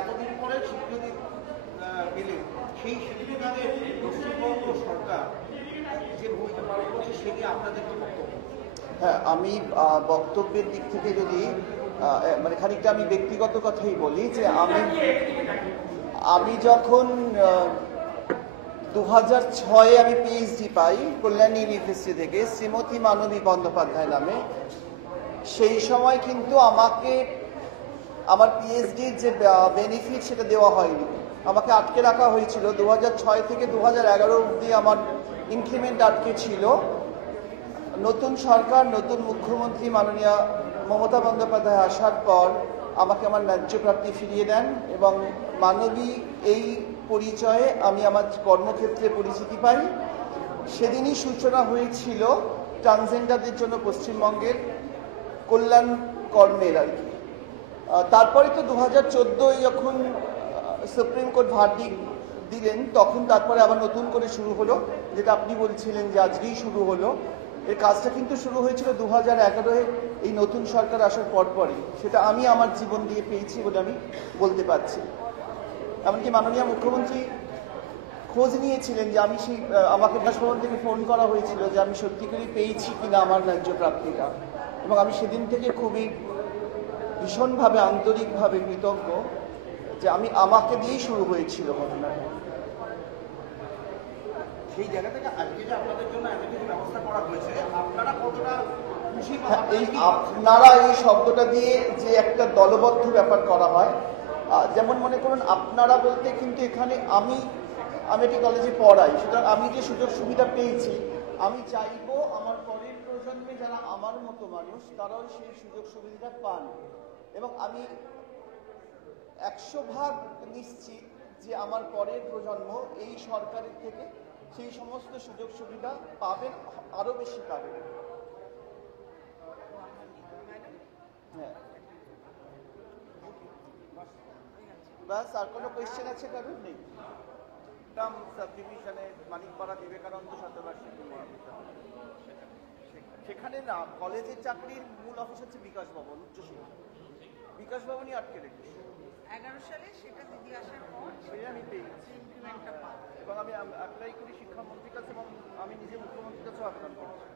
এতদিন পরে স্বীকৃতি পেলে সেই স্বীকৃতিতে পশ্চিমবঙ্গ সরকার যে ভূমিকা পালন করছে সে নিয়ে আপনাদের কি বক্তব্য? হ্যাঁ, আমি বক্তব্যের দিক থেকে যদি মানে খানিকটা আমি ব্যক্তিগত কথাই বলি যে আমি যখন 2006-এ আমি পিএইচডি পাই কল্যাণী ইউনিভার্সিটি থেকে শ্রীমতী মানবী বন্দ্যোপাধ্যায় নামে। সেই সময় কিন্তু আমাকে আমার পিএইচডির যে বেনিফিট সেটা দেওয়া হয়নি, আমাকে আটকে রাখা হয়েছিল। 2006 থেকে 2011 অবধি আমার ইনক্রিমেন্ট আটকে ছিল। নতুন সরকার, নতুন মুখ্যমন্ত্রী মাননীয়া মমতা বন্দ্যোপাধ্যায় আসার পর আমাকে আমার ন্যায্য প্রাপ্তি ফিরিয়ে দেন এবং মানবী এই পরিচয়ে আমি আমার কর্মক্ষেত্রে পরিচিতি পাই। সেদিনই সূচনা হয়েছিল ট্রান্সজেন্ডারদের জন্য পশ্চিমবঙ্গের কল্যাণ কর্মের আর কি। তারপরে তো 2014 যখন সুপ্রিম কোর্ট ভার্ডিক্ট দিলেন তখন তারপরে আবার নতুন করে শুরু হলো, যেটা আপনি বলছিলেন যে আজকেই শুরু হলো। এর কাজটা কিন্তু শুরু হয়েছিল 2011-এ এই নতুন সরকার আসার পরপরই। সেটা আমি আমার জীবন দিয়ে পেয়েছি বলে আমি বলতে পারছি। এমনকি মাননীয় মুখ্যমন্ত্রী খোঁজ নিয়েছিলেন যে আমি সেই আমাকে বাসভবন থেকে ফোন করা হয়েছিল যে আমি সত্যি করেই পেয়েছি কিনা আমার ন্যায্য প্রাপ্তিটা, এবং আমি সেদিন থেকে খুবই ভীষণভাবে আন্তরিকভাবে কৃতজ্ঞ যে আমাকে দিয়েই শুরু হয়েছিল ঘটনাটা। সেই জায়গা থেকে আজকে যে আপনাদের জন্য এত কিছু ব্যবস্থা করা হয়েছে, আপনারা কতটা খুশি? এই আপনারা এই শব্দটা দিয়ে যে একটা দলবদ্ধ ব্যাপার করা হয়, যেমন মনে করুন আপনারা বলতে কিন্তু এখানে আমি একটি কলেজে পড়াই, সুতরাং আমি যে সুযোগ সুবিধা পেয়েছি আমি চাইবো আমার পরের প্রজন্মে যারা আমার মতো মানুষ তারাও সেই সুযোগ সুবিধাটা পান। এবং আমি 100% নিশ্চিত যে আমার পরের প্রজন্ম এই সরকারের থেকে সেই সমস্ত সুযোগ সুবিধা পাবেন, আরো বেশি পাবেন। হ্যাঁ, বাস আর কোনো কোয়েশ্চেন আছে কারণ? নেই। সাবডিভিশনে মানিকপাড়া বিবেকানন্দ শতবার্ষিকী মহাবিদ্যালয়, সেখানে না কলেজের চাকরির মূল অফিস হচ্ছে বিকাশ ভবন, উচ্চশিক্ষা বিকাশ ভবনই আটকে রেখেছে। 11 সালে সেটা দিদি আসার পর সেটা আমি পেয়েছি ইনক্রিমেন্টটা পাই এবং আমি অ্যাপ্লাই করি শিক্ষামন্ত্রীর কাছে এবং আমি নিজে মুখ্যমন্ত্রীর কাছেও আবেদন করেছি।